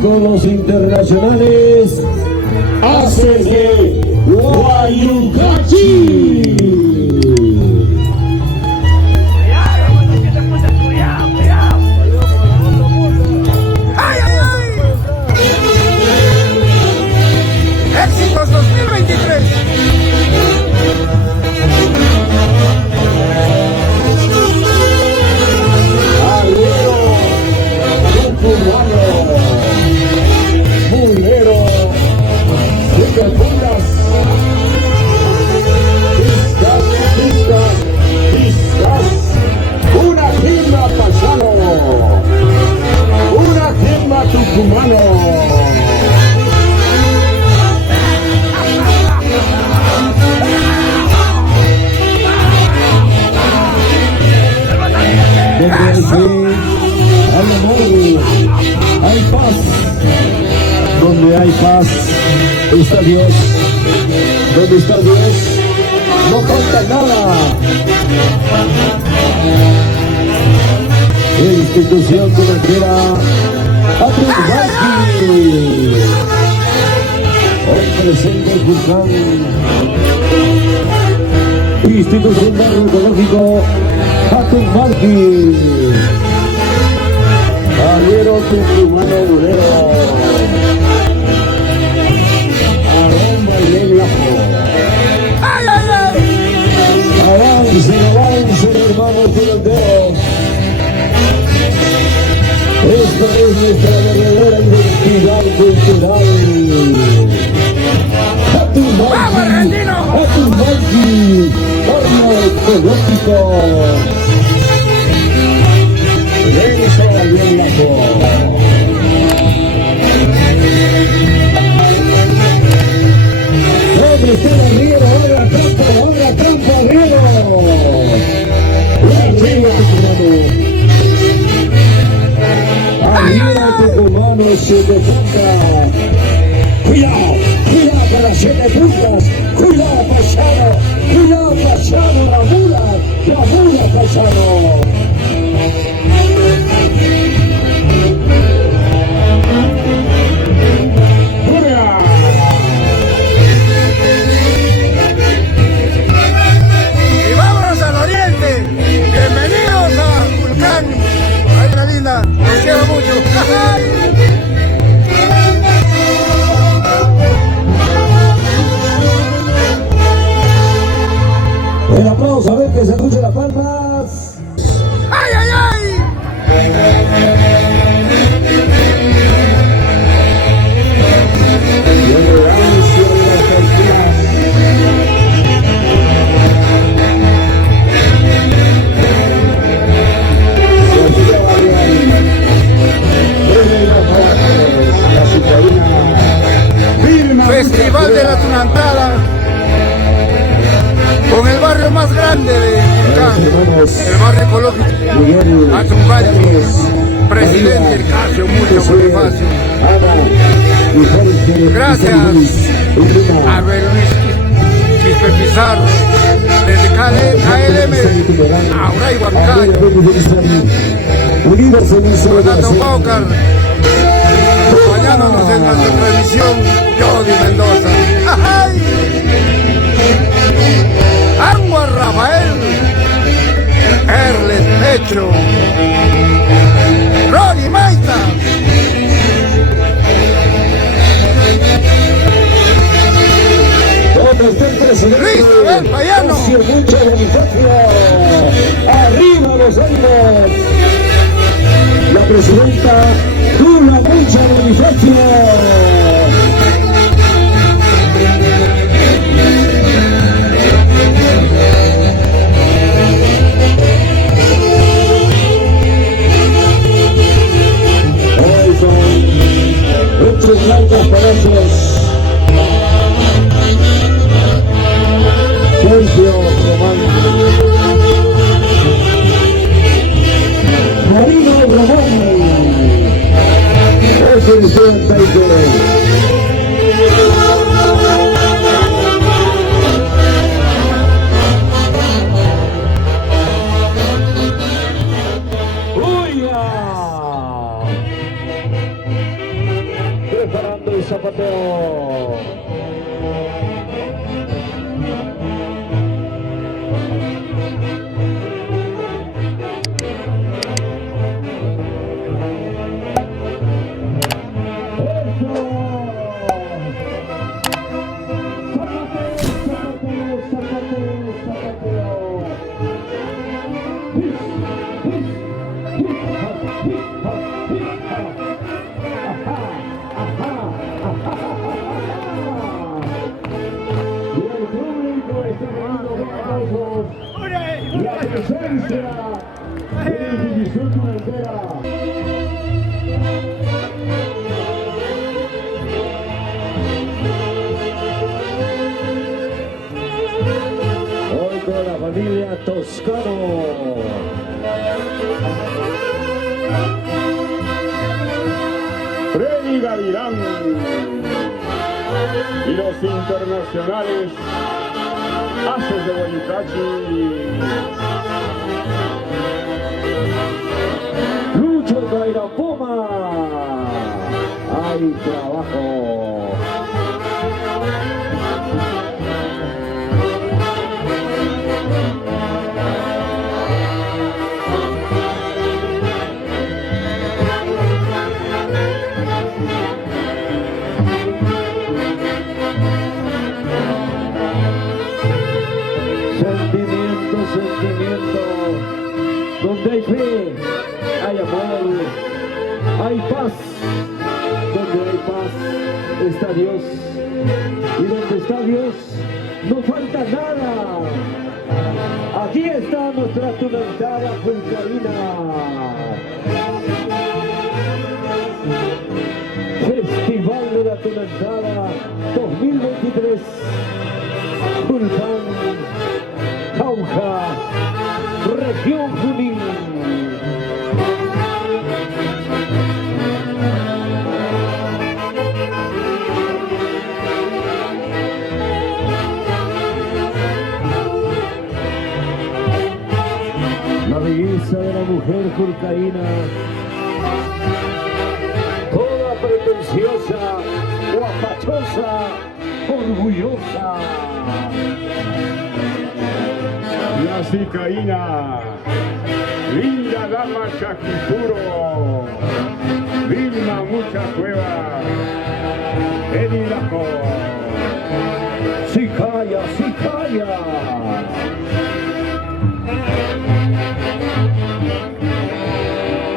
con los internacionales. Haces de Guayucachi. ¡Éxitos 2023! Arriero, Tucumano, Mulero, Puntas, pistas, una firma Pachano, una firma Tucumano. Donde hay fe, hay amor, hay paz. Donde hay paz, está Dios. Donde está Dios, no falta nada. Institución financiera Atumbaqui. Hoy presente el Vulcán. Institución Barrio Ecológico Atumbaqui. Arriero, Tucumano, Mulero. Aromba y el lajo. Avance, hermanos delanteros. Esta es nuestra verdadera identidad cultural. Atumbaqui, barrio ecológico. Eso bien lajo. ¿Dónde está el arriero? Abra trampa, arriero. Arriba Tucumano. Arriba Tucumano, siete puntas. Cuidado con las 7 puntas. Cuidado Pachano, la mula Pachano. Y vámonos al oriente. Bienvenidos a Vulcán. Ay, una linda, los quiero mucho. El aplauso, a ver que se escuchen las palmas. ¡Ay, ay, ay! Y elegancia de las tortillas. Tortilla Balear. Desde los Parajes, la citadina. Festival de la Tunantada. Con el barrio más grande de Vulcán, el barrio ecológico, Atumbaqui, presidente el Casio, mucho Bonifacio. Gracias a Verónica Quispe Pizarro, desde KLM a Uray Huancayo, Fernando Paucar, acompañándonos en nuestra transmisión, Jody Mendoza. ¡Ay! Anwar Rafael, Erles Pecho, Rory Maita, Listo, el Payano. Arriba los ánimos. La presidenta Lula Mucha Bonifacio. Muchos blancos palazos. Sergio Román. Marino Román. Es el 72. Probando el zapateo. La presencia de la división entera. Hoy con la familia Toscano. Freddy Gavilán y los internacionales Haces de Guayucachi. Lucho Gairapoma. Hay trabajo. Sentimiento, donde hay fe, hay amor, hay paz, donde hay paz está Dios, y donde está Dios no falta nada. Aquí está nuestra tunantada pulcarina. Festival de la Tunantada 2023, Tulpan, Jauja, Región Junín. La belleza de la mujer jurcaína, toda pretenciosa, guapachosa, orgullosa. La Cicaína, linda dama Chaquipuro, Vilma Mucha Cueva, Edilajo. ¡Sí calla, sí calla!